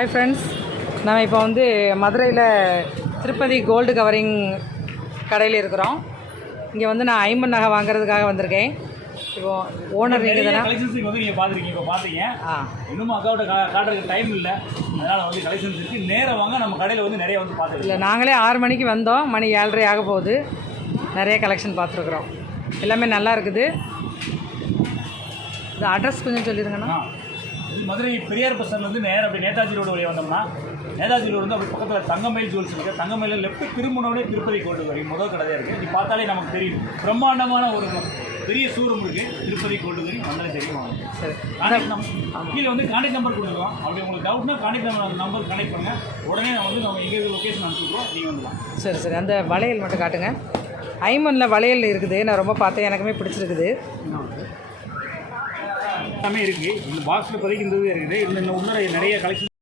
Hi friends, நம்ம இப்போ வந்து மதுரையில் திருப்பதி கோல்டு கவரிங் கடையில் இருக்கிறோம். இங்கே வந்து நான் ஐம்பன் நகை வாங்குறதுக்காக வந்திருக்கேன். இப்போ ஓனர் நீங்கள் தானே? கலெக்ஷன்ஸ் வந்து நீங்கள் பார்த்துருக்கீங்க, இப்போ பார்த்தீங்க. இன்னும் அக்காவோட காட்டுறதுக்கு டைம் இல்லை, அதனால் வந்து கலெக்ஷன்ஸ் இருக்குது. நேரம் வாங்க, நம்ம கடையில் வந்து நிறைய வந்து பார்த்துருக்கோம். இல்லை, நாங்களே 6 மணிக்கு வந்தோம், மணி 7:30 ஆக போகுது. நிறைய கலெக்ஷன் பார்த்துருக்குறோம், எல்லாமே நல்லா இருக்குது. இந்த அட்ரஸ் கொஞ்சம் சொல்லிடுங்கண்ணா. மதுரை பெரியார் பஸ் ஸ்டாண்ட்லேருந்து நேரம் அப்படி நேதாஜி ரோடு வழியாக வந்தோம்னா, நேதாஜி ரோடு வந்து அப்படி பக்கத்தில் தங்கமயில் ஜுவல்ஸ் இருக்குது. தங்கமயிலில் லெஃப்ட் திரும்பினோடனே திருப்பதி கோல்டு கவரிங் முதல் கடை இருக்குது. இது பார்த்தாலே நமக்கு தெரியும், பிரம்மாண்டமான ஒரு பெரிய ஷோரூம் இருக்குது. திருப்பதி கோல்டு கவரிங் வந்தாலே தெரியும். சரி, கீழே வந்து கான்டாக்ட் நம்பர் கொடுத்துருவோம். அப்படி உங்களுக்கு டவுட்னா கான்டாக்ட் நம்பர் கனெக்ட் பண்ணுங்கள். உடனே நம்ம எங்கே லொக்கேஷன் அனுப்பிச்சுடுவோம், நீங்கள் வந்துடலாம். சரி சரி, அந்த வளையல் மட்டும் காட்டுங்க. ஐமனில் வளையல் இருக்குது, நான் ரொம்ப பார்த்தேன், எனக்குமே பிடிச்சிருக்குது. எல்லாமே இருக்குது. இந்த பாக்ஸில் இப்போதைக்கு இந்த இது இருக்குது. இன்னும் நிறைய கலெக்ஷன்